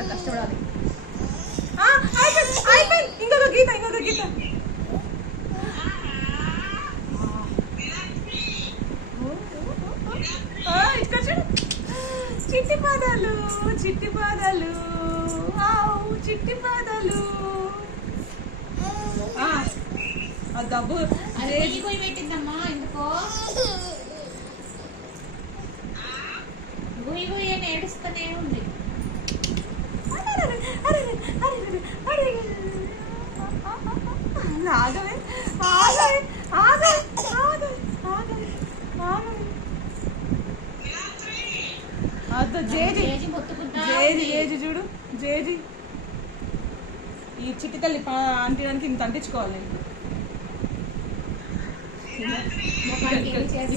ఇంత కష్టపడాలి. అయిపోయింది. ఇంకొక గీత. చిట్టి పాదాలు చిట్టి పాదాలు. డబ్బు పెట్టిందమ్మా ఎందుకో గుయి గుయి అని ఏడుస్తూనే ఉంది. జేజీ చూడు జేజీ. ఈ చిట్టి తల్లి అంటిడానికి ఇంత అంటించుకోవాలి. చేసి